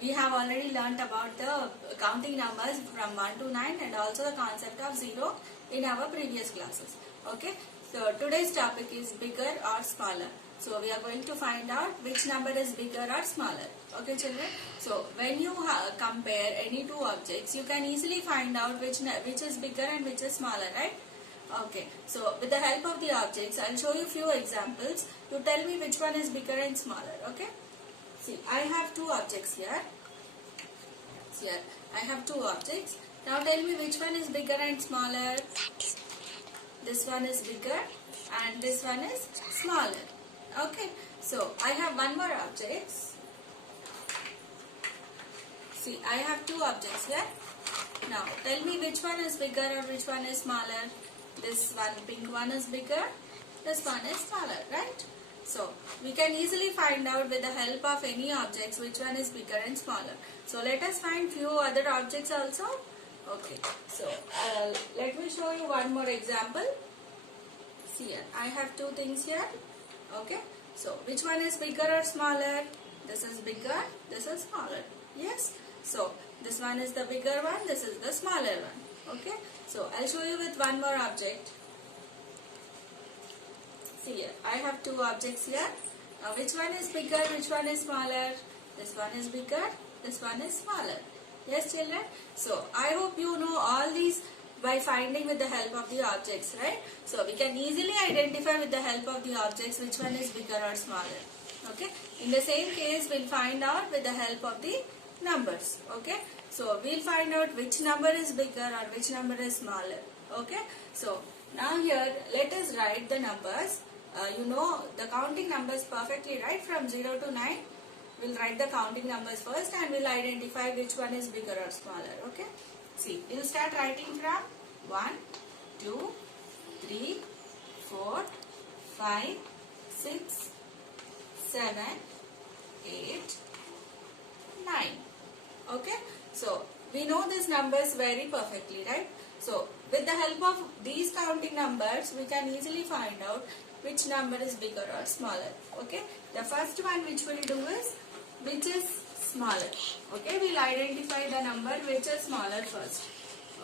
we have already learnt about the counting numbers from 1 to 9 and also the concept of 0 in our previous classes. Okay, so today's topic is bigger or smaller. So we are going to find out which number is bigger or smaller. Okay children, so when you compare any two objects, you can easily find out which is bigger and which is smaller, right? Okay, so with the help of the objects, I will show you few examples. You tell me which one is bigger and smaller. Okay, see, I have two objects here. Here I have two objects. Now tell me which one is bigger and smaller. This one is bigger and this one is smaller. Okay, so I have one more object. See, I have two objects here. Now tell me which one is bigger or which one is smaller. This one, pink one, is bigger. This one is smaller, right? So we can easily find out with the help of any objects which one is bigger and smaller. So let us find few other objects also. Okay, so let me show you one more example. See here, I have two things here. Okay, so which one is bigger or smaller? This is bigger, this is smaller. Yes, so this one is the bigger one, this is the smaller one. Okay, so I'll show you with one more object. See here, I have two objects here. Now which one is bigger, which one is smaller? This one is bigger, this one is smaller. Yes children, so I hope you know all these by finding with the help of the objects, right? So we can easily identify with the help of the objects which one is bigger or smaller. Okay, in the same case we'll find out with the help of the numbers. Okay, so we'll find out which number is bigger or which number is smaller. Okay, so now here let us write the numbers. You know the counting numbers perfectly, right? From 0 to 9. We'll write the counting numbers first and we'll identify which one is bigger or smaller. Okay, see, we'll start writing from 1, 2, 3, 4, 5, 6, 7, 8, 9. Okay, so we know these numbers very perfectly, right? So with the help of these counting numbers, we can easily find out which number is bigger or smaller. Okay, the first one which we'll do is which is smaller. Okay, we'll identify the number which is smaller first.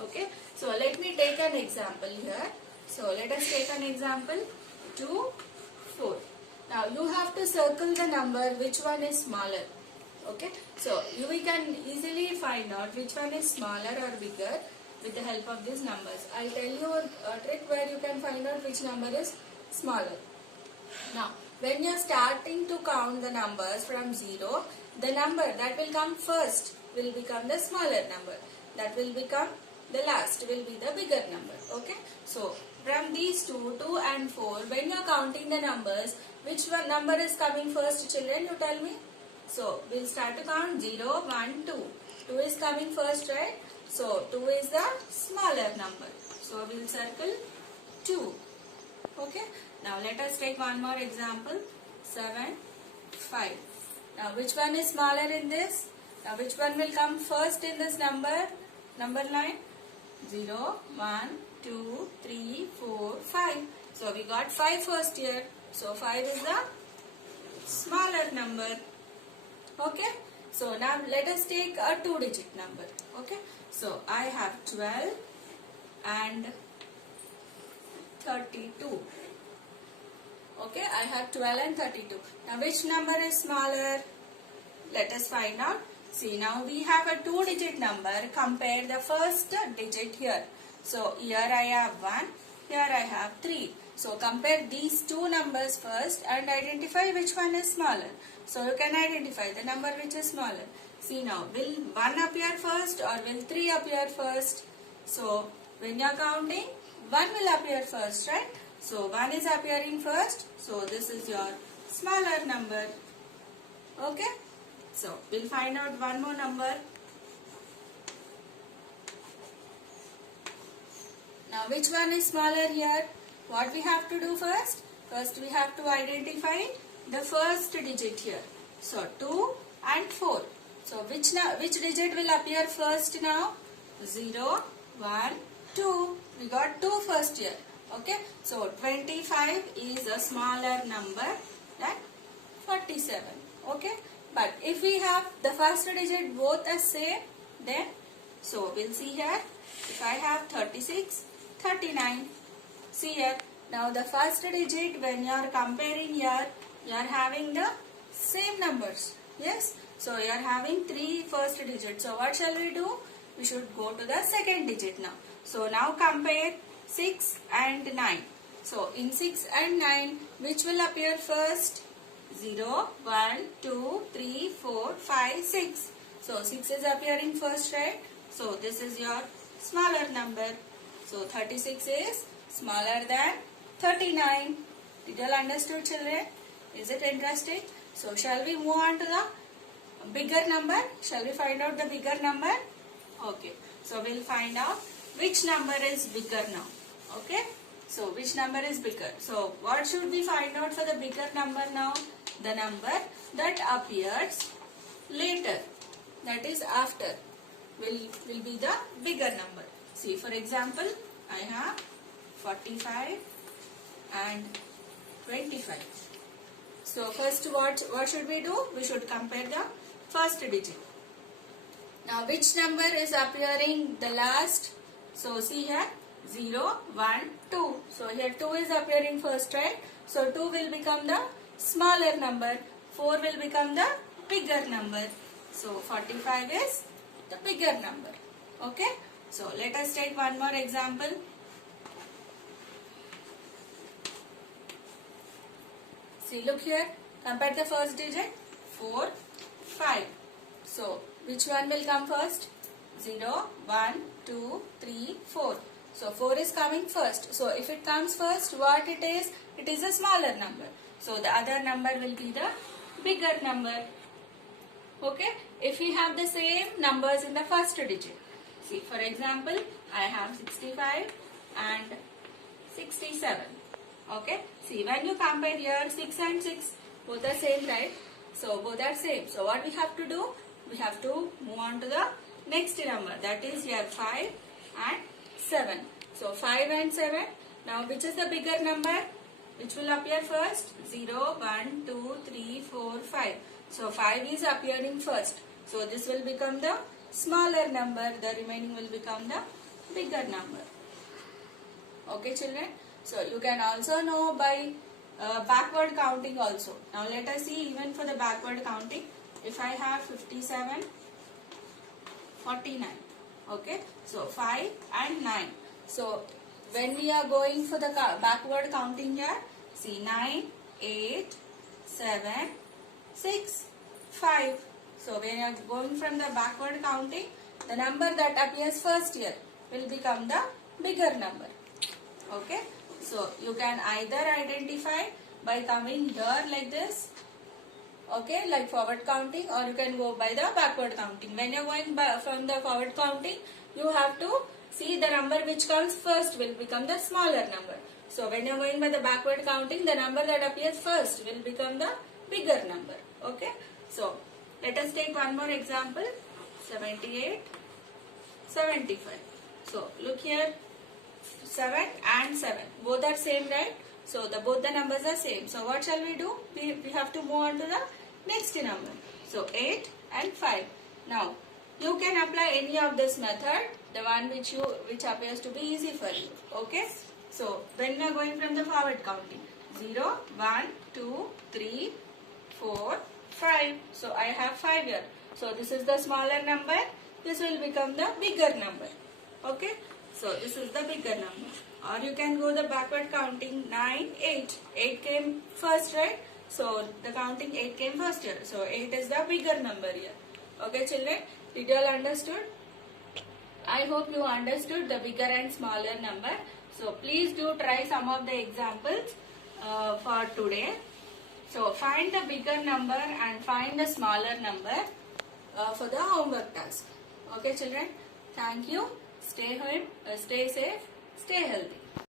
Okay, so let me take an example here. So let us take an example 2, 4. Now you have to circle the number which one is smaller. Okay, so we can easily find out which one is smaller or bigger with the help of these numbers. I'll tell you a trick where you can find out which number is smaller. Now when you are starting to count the numbers from 0, the number that will come first will become the smaller number. That will become the last will be the bigger number. Okay, so from these 2, 2 and 4, when you are counting the numbers, which one number is coming first, children? You tell me. So we'll start to count 0, 1, 2. 2 is coming first, right? So 2 is the smaller number. So we'll circle 2. Okay. Now let us take one more example. 7, 5. Now which one is smaller in this? Now which one will come first in this number line? 0, 1, 2, 3, 4, 5. So we got 5 first here. So 5 is the smaller number. Okay, so now let us take a 2-digit number. Okay, so I have 12 and 32. Okay, I have 12 and 32. Now which number is smaller? Let us find out. See, now we have a 2-digit number. Compare the first digit here. So here I have 1, here I have 3. So compare these two numbers first and identify which one is smaller. So you can identify the number which is smaller. See now, will 1 appear first or will 3 appear first? So when you are counting, 1 will appear first, right? So 1 is appearing first. So this is your smaller number. Okay. So we'll find out one more number. Now which one is smaller here? What we have to do first? First we have to identify the first digit here. So 2 and 4. So which digit will appear first now? 0, 1, 2. We got 2 first here. Okay. So 25 is a smaller number than 47. Okay. But if we have the first digit both as same, then so we'll see here. If I have 36, 39, see here. Now the first digit, when you are comparing here, you are having the same numbers. Yes. So you are having 3 first digits. So what shall we do? We should go to the second digit now. So now compare 6 and 9. So in 6 and 9, which will appear first? 0, 1, 2, 3, 4, 5, 6. So 6 is appearing first, right? So this is your smaller number. So 36 is smaller than 39. Did you all understood, children? Is it interesting? So shall we move on to the bigger number? Shall we find out the bigger number? Okay. So we'll find out which number is bigger now. Okay. So which number is bigger? So what should we find out for the bigger number now? The number that appears later, that is after, will be the bigger number. See, for example, I have 45 and 25. So first what should we do? We should compare the first digit. Now which number is appearing the last? So see here, 0, 1, 2. So here 2 is appearing first, right? So 2 will become the smaller number. 4 will become the bigger number. So 45 is the bigger number. Okay. So let us take one more example. See, look here. Compare the first digit. 4, 5. So which one will come first? 0, 1, 2, 3, 4. So 4 is coming first. So if it comes first, what it is? It is a smaller number. So the other number will be the bigger number. Okay. If we have the same numbers in the first digit. See, for example, I have 65 and 67. Okay. See, when you compare here 6 and 6, both are same, right? So both are same. So what we have to do? We have to move on to the next number. That is here 5 and 7. So 5 and 7. Now which is the bigger number? Which will appear first? 0, 1, 2, 3, 4, 5. So 5 is appearing first. So this will become the smaller number. The remaining will become the bigger number. Okay, children. So you can also know by backward counting also. Now let us see even for the backward counting. If I have 57, 49. Okay. So 5 and 9. So when we are going for the backward counting here, see 9, 8, 7, 6, 5. So when you are going from the backward counting, the number that appears first here will become the bigger number. Okay. So you can either identify by coming here like this, okay, like forward counting, or you can go by the backward counting. When you are going from the forward counting, you have to see the number which comes first will become the smaller number. So when you are going by the backward counting, the number that appears first will become the bigger number. Okay. So let us take one more example. 78, 75. So look here, 7 and 7. Both are same, right? So both the numbers are same. So what shall we do? We have to move on to the next number. So 8 and 5. Now you can apply any of this method, the one which appears to be easy for you. Okay. So when we are going from the forward counting, 0, 1, 2, 3, 4, 5. So I have 5 here. So this is the smaller number. This will become the bigger number. Okay. So this is the bigger number. Or you can go the backward counting, 9, 8. 8 came first, right? So the counting 8 came first here. So 8 is the bigger number here. Okay, children? Did you all understood? I hope you understood the bigger and smaller number. So please do try some of the examples for today. So find the bigger number and find the smaller number for the homework task. Okay, children? Thank you. Stay home, stay safe, stay healthy.